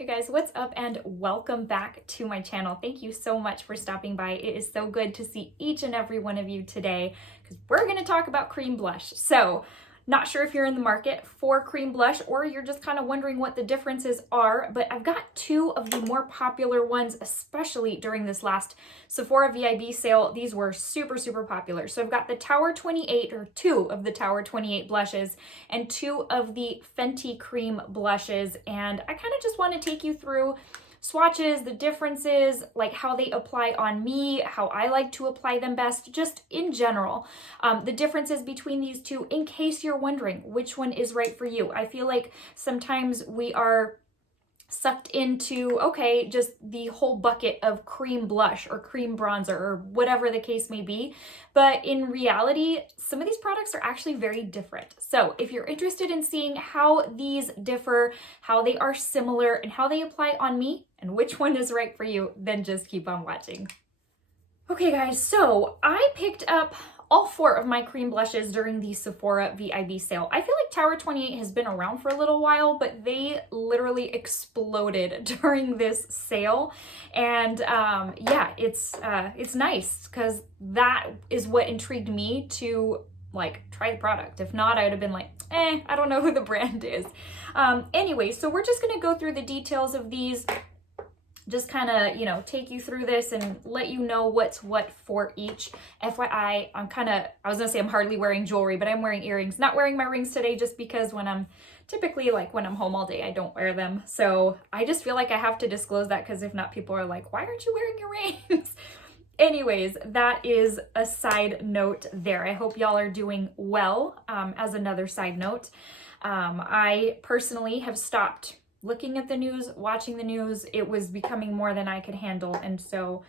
Hey guys, what's up and welcome back to my channel. Thank you so much for stopping by. It is so good to see each and every one of you today because we're going to talk about cream blush. So, not sure if you're in the market for cream blush or you're just kind of wondering what the differences are, but I've got two of the more popular ones, especially during this last Sephora VIB sale. These were super popular. So I've got the Tower 28, or two of the Tower 28 blushes and two of the Fenty cream blushes. And I kind of just want to take you through swatches, the differences, like how they apply on me, how I like to apply them best, just in general. The differences between these two, in case you're wondering which one is right for you. I feel like sometimes we are sucked into, okay, just the whole bucket of cream blush or cream bronzer or whatever the case may be. But in reality, some of these products are actually very different. So if you're interested in seeing how these differ, how they are similar, and how they apply on me, and which one is right for you, then just keep on watching. Okay guys, so I picked up all four of my cream blushes during the Sephora VIB sale. I feel like Tower 28 has been around for a little while, but they literally exploded during this sale. And yeah, it's nice because that is what intrigued me to like try the product. If not, I would have been like, I don't know who the brand is. Anyway, so we're just gonna go through the details of these, just kind of, take you through this and let you know what's what for each. FYI, I was gonna say I'm hardly wearing jewelry, but I'm wearing earrings. Not wearing my rings today just because when I'm home all day, I don't wear them. So I just feel like I have to disclose that because if not, people are like, why aren't you wearing your rings? Anyways, that is a side note there. I hope y'all are doing well. As another side note, I personally have stopped looking at the news, watching the news. It was becoming more than I could handle. And so,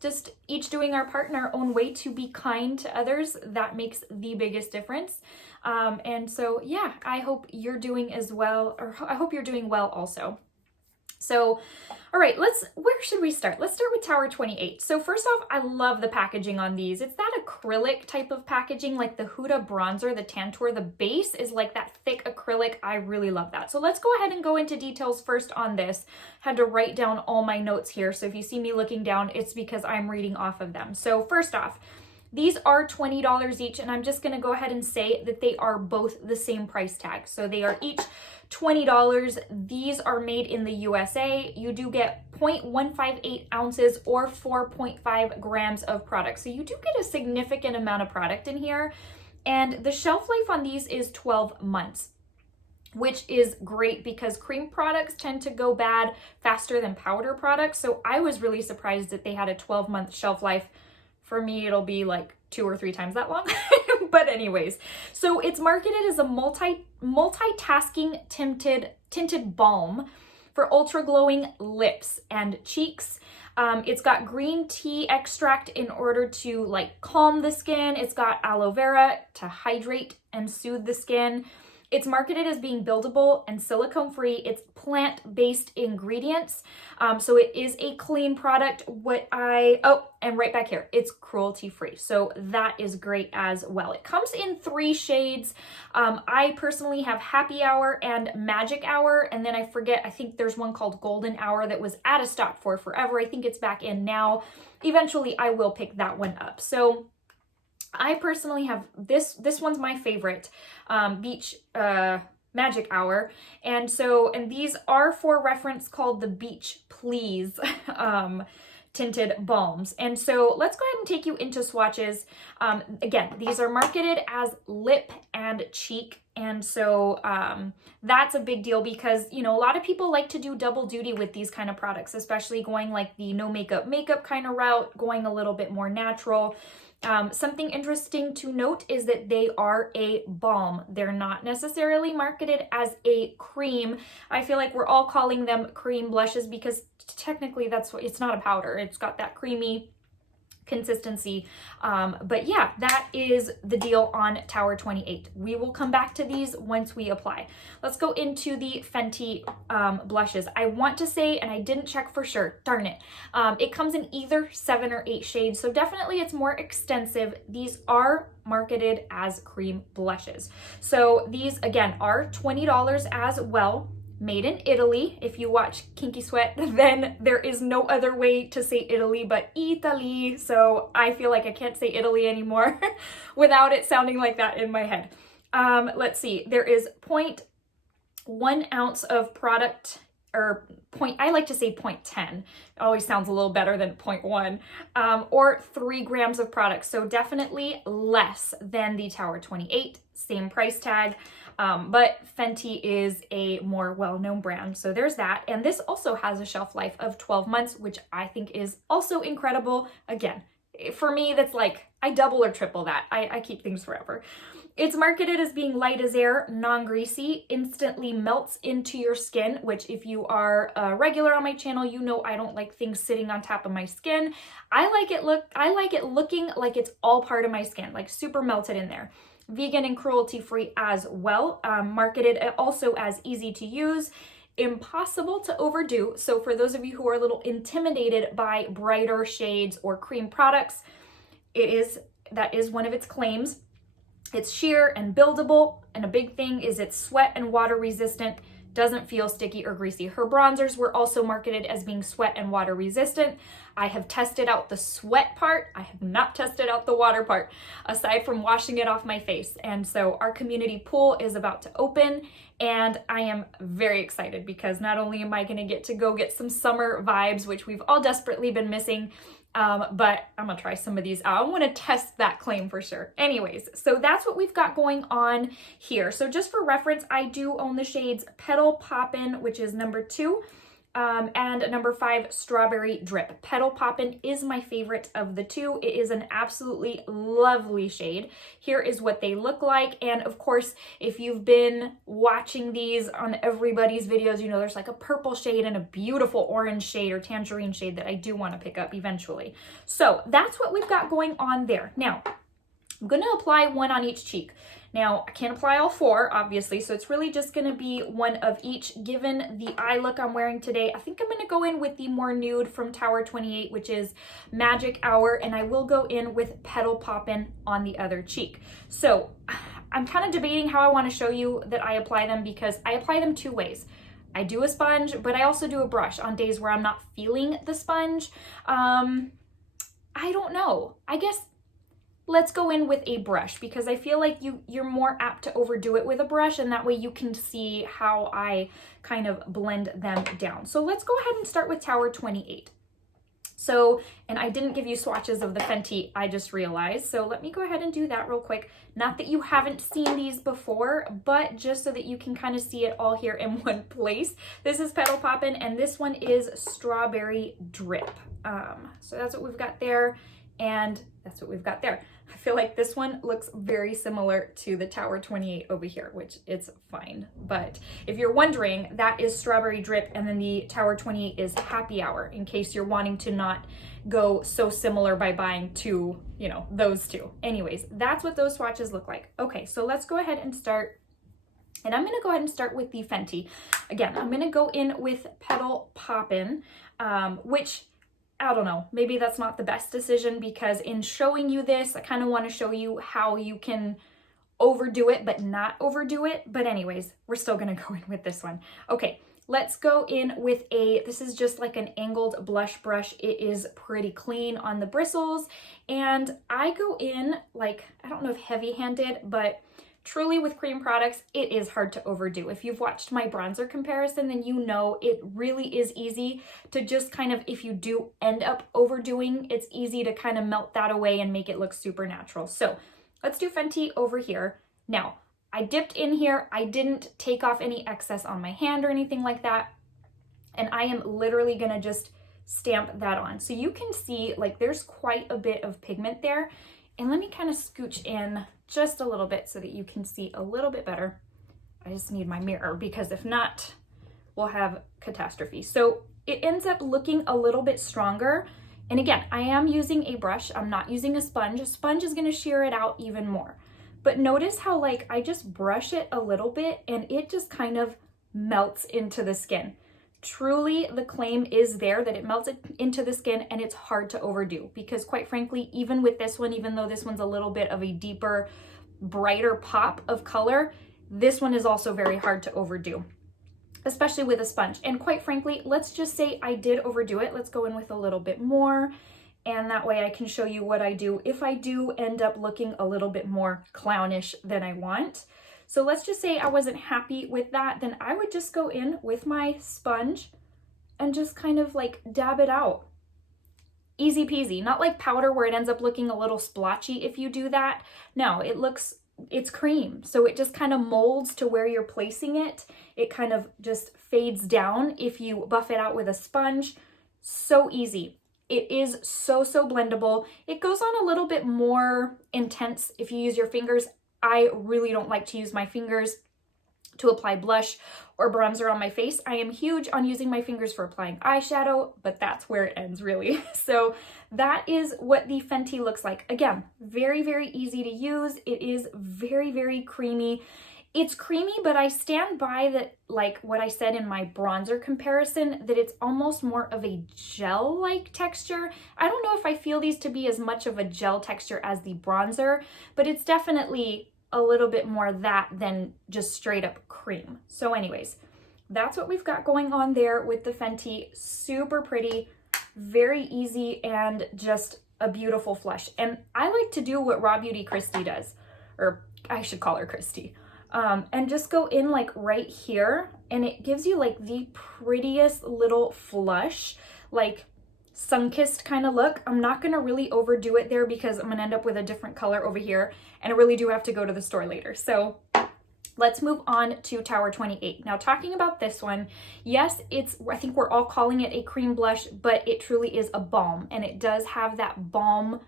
just each doing our part in our own way to be kind to others, that makes the biggest difference. And so, yeah, I hope you're doing as well, or I hope you're doing well also. So, all right, where should we start? Let's start with Tower 28. So first off, I love the packaging on these. It's that acrylic type of packaging, like the Huda bronzer, the Tantour. The base is like that thick acrylic. I really love that. So let's go ahead and go into details first on this. Had to write down all my notes here. So if you see me looking down, it's because I'm reading off of them. So first off, these are $20 each, and I'm just gonna go ahead and say that they are both the same price tag. So they are each $20. These are made in the USA. You do get 0.158 ounces or 4.5 grams of product. So you do get a significant amount of product in here. And the shelf life on these is 12 months, which is great because cream products tend to go bad faster than powder products. So I was really surprised that they had a 12-month shelf life. For me, it'll be like 2 or 3 times that long. But anyways, so it's marketed as a multitasking tinted balm for ultra glowing lips and cheeks. It's got green tea extract in order to like calm the skin. It's got aloe vera to hydrate and soothe the skin. It's marketed as being buildable and silicone free. It's plant-based ingredients. So it is a clean product. And right back here, it's cruelty free. So that is great as well. It comes in 3 shades. I personally have Happy Hour and Magic Hour. And then I think there's one called Golden Hour that was out of stock for forever. I think it's back in now. Eventually I will pick that one up. So I personally have this one's my favorite, Beach Magic Hour. And these are for reference called the Beach Please tinted balms. And so let's go ahead and take you into swatches. Again, these are marketed as lip and cheek. And so that's a big deal because, a lot of people like to do double duty with these kind of products, especially going like the no makeup kind of route, going a little bit more natural. Something interesting to note is that they are a balm. They're not necessarily marketed as a cream. I feel like we're all calling them cream blushes because technically it's not a powder. It's got that creamy consistency. But yeah, that is the deal on Tower 28. We will come back to these once we apply. Let's go into the Fenty blushes. I want to say, and I didn't check for sure, darn it, it comes in either 7 or 8 shades, so definitely it's more extensive. These are marketed as cream blushes. So these, again, are $20 as well. made in Italy. If you watch Kinky Sweat, then there is no other way to say Italy but Italy. So I feel like I can't say Italy anymore without it sounding like that in my head. Let's see, there is 0.1 ounce of product, or I like to say 0.10. It always sounds a little better than 0.1, or 3 grams of product. So definitely less than the Tower 28, same price tag. But Fenty is a more well-known brand. So there's that. And this also has a shelf life of 12 months, which I think is also incredible. Again, for me, that's like, I double or triple that. I keep things forever. It's marketed as being light as air, non-greasy, instantly melts into your skin, which if you are a regular on my channel, you know I don't like things sitting on top of my skin. I like it looking like it's all part of my skin, like super melted in there. Vegan and cruelty-free as well. Marketed also as easy to use, impossible to overdo. So for those of you who are a little intimidated by brighter shades or cream products, that is one of its claims. It's sheer and buildable, and a big thing is it's sweat and water resistant, doesn't feel sticky or greasy. Her bronzers were also marketed as being sweat and water resistant. I have tested out the sweat part. I have not tested out the water part, aside from washing it off my face. And so our community pool is about to open, and I am very excited because not only am I going to get to go get some summer vibes, which we've all desperately been missing, but I'm gonna try some of these out. I want to test that claim for sure. Anyways, so that's what we've got going on here. So just for reference, I do own the shades Petal Poppin', which is number 2, and number 5, Strawberry Drip. Petal Poppin' is my favorite of the two. It is an absolutely lovely shade. Here is what they look like. And of course, if you've been watching these on everybody's videos, you know there's like a purple shade and a beautiful orange shade or tangerine shade that I do want to pick up eventually. So that's what we've got going on there. Now, I'm going to apply one on each cheek. Now, I can't apply all 4, obviously, so it's really just going to be one of each. Given the eye look I'm wearing today, I think I'm going to go in with the more nude from Tower 28, which is Magic Hour, and I will go in with Petal Poppin' on the other cheek. So I'm kind of debating how I want to show you that I apply them, because I apply them 2 ways. I do a sponge, but I also do a brush on days where I'm not feeling the sponge. I don't know. I guess let's go in with a brush, because I feel like you're more apt to overdo it with a brush, and that way you can see how I kind of blend them down. So let's go ahead and start with Tower 28. So, and I didn't give you swatches of the Fenty, I just realized. So let me go ahead and do that real quick. Not that you haven't seen these before, but just so that you can kind of see it all here in one place. This is Petal Poppin', and this one is Strawberry Drip. So that's what we've got there, and that's what we've got there. I feel like this one looks very similar to the Tower 28 over here, which it's fine. But if you're wondering, that is Strawberry Drip, and then the Tower 28 is Happy Hour, in case you're wanting to not go so similar by buying 2, you know, those 2. Anyways, that's what those swatches look like. Okay, so let's go ahead and start. And I'm going to go ahead and start with the Fenty. Again, I'm going to go in with Petal Poppin', which, I don't know, maybe that's not the best decision, because in showing you this, I kind of want to show you how you can overdo it but not overdo it. But anyways, we're still going to go in with this one. Okay, let's go in with this is just like an angled blush brush. It is pretty clean on the bristles, and I go in like, I don't know if heavy-handed, but truly with cream products, it is hard to overdo. If you've watched my bronzer comparison, then you know it really is easy to just kind of, if you do end up overdoing, it's easy to kind of melt that away and make it look super natural. So let's do Fenty over here. Now, I dipped in here. I didn't take off any excess on my hand or anything like that. And I am literally gonna just stamp that on. So you can see like there's quite a bit of pigment there. And let me kind of scooch in just a little bit so that you can see a little bit better. I just need my mirror, because if not, we'll have catastrophe. So it ends up looking a little bit stronger. And again, I am using a brush. I'm not using a sponge. A sponge is going to shear it out even more. But notice how like I just brush it a little bit and it just kind of melts into the skin. Truly, the claim is there that it melts it into the skin, and it's hard to overdo, because quite frankly, even with this one, even though this one's a little bit of a deeper, brighter pop of color, this one is also very hard to overdo. especially with a sponge. And quite frankly, let's just say I did overdo it. Let's go in with a little bit more. And that way I can show you what I do if I do end up looking a little bit more clownish than I want. So let's just say I wasn't happy with that. Then I would just go in with my sponge and just kind of like dab it out. Easy peasy, not like powder where it ends up looking a little splotchy if you do that. No, it's cream. So it just kind of molds to where you're placing it. It kind of just fades down if you buff it out with a sponge. So easy. It is so blendable. It goes on a little bit more intense if you use your fingers. I really don't like to use my fingers to apply blush or bronzer on my face. I am huge on using my fingers for applying eyeshadow, but that's where it ends really. So that is what the Fenty looks like. Again, very easy to use. It is very creamy. It's creamy, but I stand by that, like what I said in my bronzer comparison, that it's almost more of a gel-like texture. I don't know if I feel these to be as much of a gel texture as the bronzer, but it's definitely a little bit more that than just straight up cream. So anyways, that's what we've got going on there with the Fenty. Super pretty, very easy, and just a beautiful flush. And I like to do what Raw Beauty Christy does, or I should call her Christy, and just go in like right here, and it gives you like the prettiest little flush, like sun-kissed kind of look. I'm not going to really overdo it there because I'm going to end up with a different color over here, and I really do have to go to the store later. So let's move on to Tower 28. Now, talking about this one, yes, I think we're all calling it a cream blush, but it truly is a balm, and it does have that balm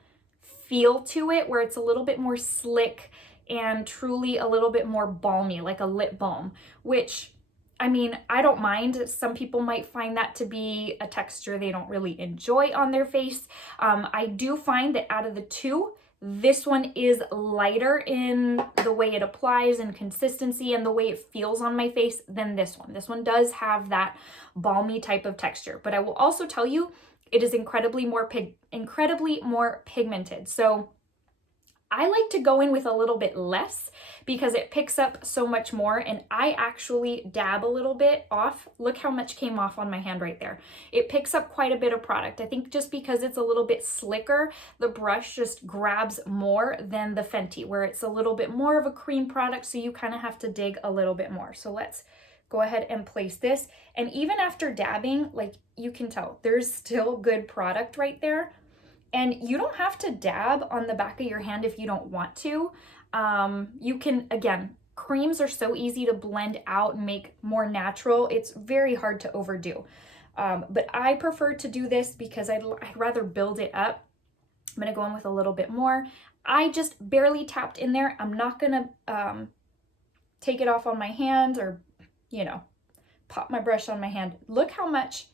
feel to it where it's a little bit more slick and truly a little bit more balmy, like a lip balm, which, I mean, I don't mind. Some people might find that to be a texture they don't really enjoy on their face. I do find that out of the two, this one is lighter in the way it applies and consistency and the way it feels on my face than this one. This one does have that balmy type of texture, but I will also tell you it is incredibly more pigmented. So I like to go in with a little bit less because it picks up so much more, and I actually dab a little bit off. Look how much came off on my hand right there. It picks up quite a bit of product. I think just because it's a little bit slicker, the brush just grabs more than the Fenty, where it's a little bit more of a cream product, so you kind of have to dig a little bit more. So let's go ahead and place this. And even after dabbing, like you can tell, there's still good product right there. And you don't have to dab on the back of your hand if you don't want to. You can, again, creams are so easy to blend out and make more natural. It's very hard to overdo. But I prefer to do this because I'd rather build it up. I'm gonna go in with a little bit more. I just barely tapped in there. I'm not gonna take it off on my hand or, you know, pop my brush on my hand. Look how much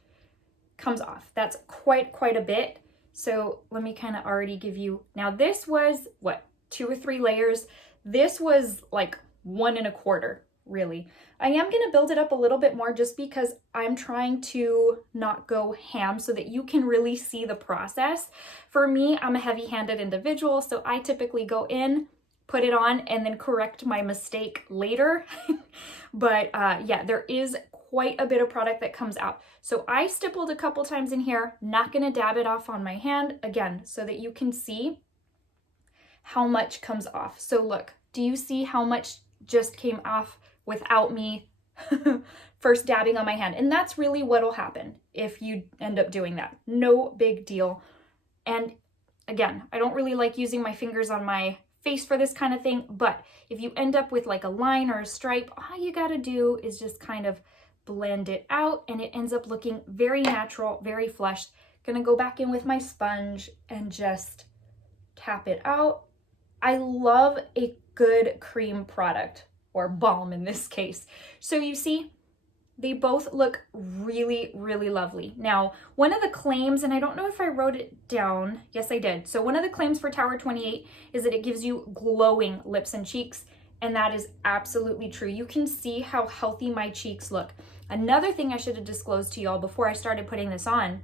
comes off. That's quite a bit. So let me kind of already give you, now this was what, 2 or 3 layers. This was like 1 1/4, really. I am going to build it up a little bit more just because I'm trying to not go ham so that you can really see the process. For me, I'm a heavy-handed individual, so I typically go in, put it on, and then correct my mistake later. But yeah, there is quite a bit of product that comes out. So I stippled a couple times in here, not gonna dab it off on my hand, again, so that you can see how much comes off. So look, do you see how much just came off without me first dabbing on my hand? And that's really what'll happen if you end up doing that. No big deal. And again, I don't really like using my fingers on my face for this kind of thing, but if you end up with like a line or a stripe, all you gotta do is just kind of blend it out, and it ends up looking very natural, very flushed. Gonna go back in with my sponge and just tap it out. I love a good cream product, or balm in this case. So you see, they both look really lovely. Now, one of the claims, and I don't know if I wrote it down, yes I did. So one of the claims for Tower 28 is that it gives you glowing lips and cheeks, and that is absolutely true. You can see how healthy my cheeks look. Another thing I should have disclosed to y'all before I started putting this on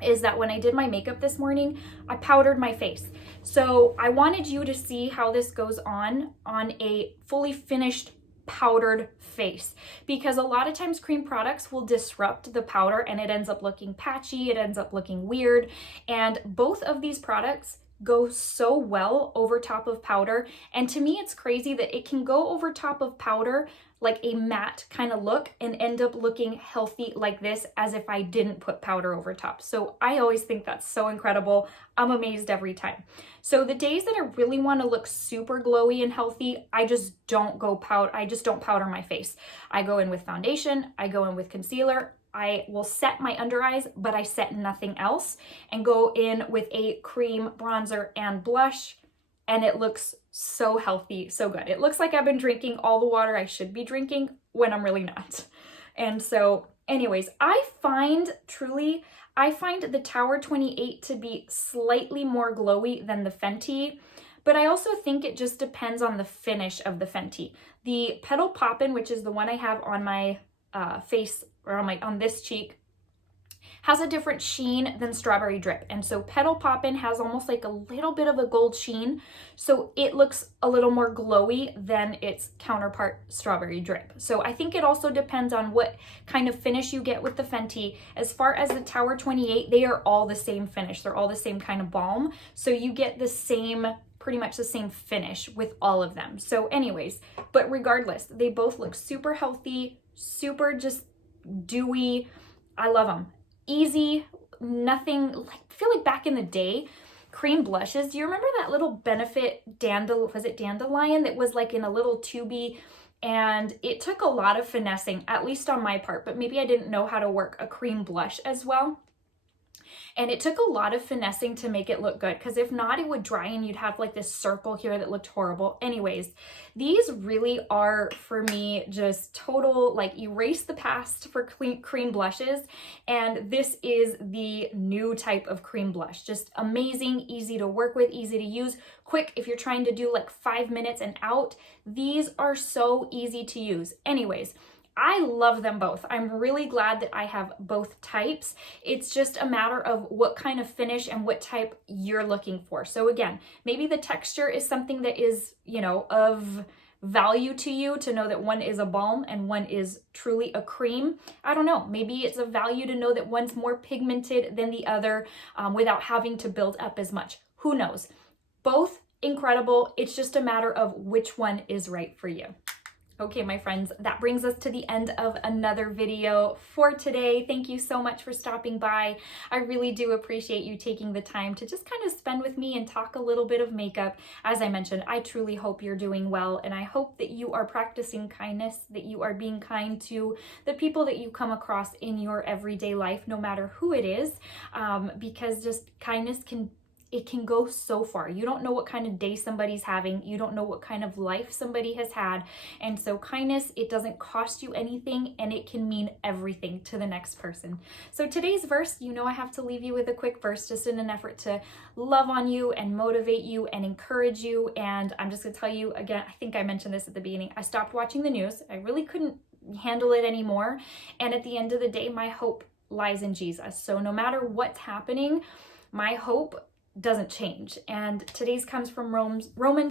is that when I did my makeup this morning, I powdered my face. So I wanted you to see how this goes on a fully finished powdered face, because a lot of times cream products will disrupt the powder and it ends up looking patchy, it ends up looking weird. And both of these products go so well over top of powder. And to me, it's crazy that it can go over top of powder like a matte kind of look and end up looking healthy like this, as if I didn't put powder over top. So I always think that's so incredible. I'm amazed every time. So the days that I really want to look super glowy and healthy, I just don't powder my face. I go in with foundation, I go in with concealer, I will set my under eyes, but I set nothing else, and go in with a cream bronzer and blush, and it looks so healthy, so good. It looks like I've been drinking all the water I should be drinking when I'm really not. And so anyways, I find the Tower 28 to be slightly more glowy than the Fenty, but I also think it just depends on the finish of the Fenty. The Petal Poppin', which is the one I have on my face, or on this cheek, has a different sheen than Strawberry Drip. And so Petal Poppin' has almost like a little bit of a gold sheen, so it looks a little more glowy than its counterpart Strawberry Drip. So I think it also depends on what kind of finish you get with the Fenty. As far as the Tower 28, they are all the same finish. They're all the same kind of balm. So you get the same, pretty much the same finish with all of them. So anyways, but regardless, they both look super healthy, super just dewy. I love them. Easy, nothing, like, I feel like back in the day, cream blushes, do you remember that little Benefit dandelion that was like in a little tubey? And it took a lot of finessing, at least on my part, but maybe I didn't know how to work a cream blush as well. And it took a lot of finessing to make it look good, because if not, it would dry and you'd have like this circle here that looked horrible. Anyways, these really are, for me, just total, like, erase the past for cream blushes. And this is the new type of cream blush. Just amazing, easy to work with, easy to use, quick if you're trying to do like 5 minutes and out. These are so easy to use. Anyways, I love them both. I'm really glad that I have both types. It's just a matter of what kind of finish and what type you're looking for. So again, maybe the texture is something that is, you know, of value to you, to know that one is a balm and one is truly a cream. I don't know. Maybe it's a value to know that one's more pigmented than the other without having to build up as much. Who knows? Both incredible. It's just a matter of which one is right for you. Okay, my friends, that brings us to the end of another video for today. Thank you so much for stopping by. I really do appreciate you taking the time to just kind of spend with me and talk a little bit of makeup. As I mentioned, I truly hope you're doing well, and I hope that you are practicing kindness, that you are being kind to the people that you come across in your everyday life, no matter who it is, because just kindness can go so far. You don't know what kind of day somebody's having. You don't know what kind of life somebody has had. And so kindness, it doesn't cost you anything, and it can mean everything to the next person. So today's verse, you know, I have to leave you with a quick verse just in an effort to love on you and motivate you and encourage you. And I'm just gonna tell you again, I think I mentioned this at the beginning, I stopped watching the news. I really couldn't handle it anymore. And at the end of the day, my hope lies in Jesus. So no matter what's happening, my hope doesn't change. And today's comes from Romans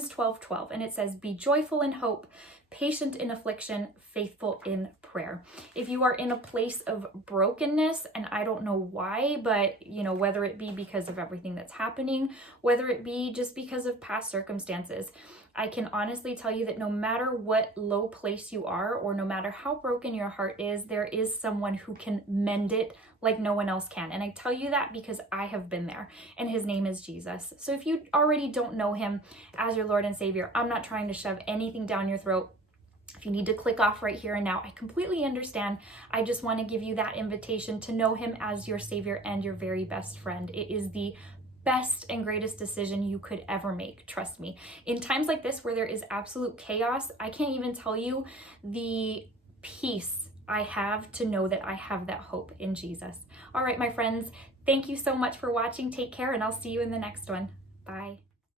12:12, and it says, "Be joyful in hope, patient in affliction, faithful in prayer." If you are in a place of brokenness, and I don't know why, but you know, whether it be because of everything that's happening, whether it be just because of past circumstances, I can honestly tell you that no matter what low place you are, or no matter how broken your heart is, there is someone who can mend it like no one else can. And I tell you that because I have been there, and his name is Jesus. So if you already don't know him as your Lord and Savior, I'm not trying to shove anything down your throat. If you need to click off right here and now, I completely understand. I just want to give you that invitation to know him as your Savior and your very best friend. It is the best and greatest decision you could ever make. Trust me. In times like this where there is absolute chaos, I can't even tell you the peace I have to know that I have that hope in Jesus. All right, my friends, thank you so much for watching. Take care, and I'll see you in the next one. Bye.